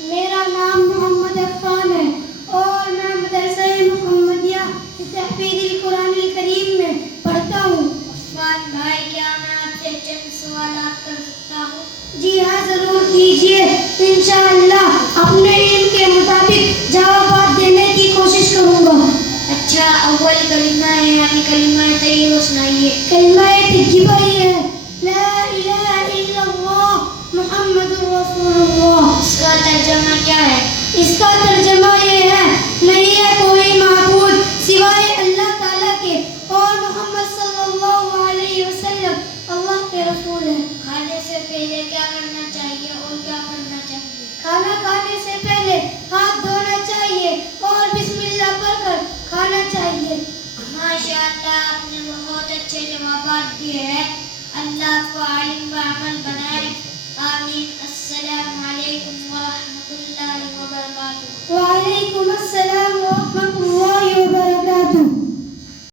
میرا نام محمد عرفان ہے اور میں مدرسہ محمدیہ تحفیظ القرآن الکریم میں پڑھتا ہوں۔ عثمان بھائی، کیا میں آپ سے چند سوالات کر سکتا ہوں؟ جی ہاں، ضرور کیجیے، انشاءاللہ اپنے علم کے مطابق جوابات دینے کی کوشش کروں گا۔ اچھا، اول کلمہ ہے یعنی کلمہ طیبہ سنائیے۔ کلمہ طیبہ یہ ہے، لا الہ الا اللہ محمد رسول اللہ۔ اس کا ترجمہ کیا ہے؟ اس کا ترجمہ یہ ہے، نہیں ہے کوئی معبود سوائے اللہ تعالیٰ کے اور محمد صلی اللہ علیہ وسلم اللہ کے رسول ہیں۔ کھانے سے پہلے کیا کرنا چاہیے اور کیا کرنا چاہیے؟ کھانا کھانے سے پہلے ہاتھ دھونا چاہیے اور بسم اللہ پڑھ کر کھانا چاہیے۔ ماشاء اللہ، آپ نے بہت اچھے جوابات دیے ہیں۔ اللہ آپ کو عالم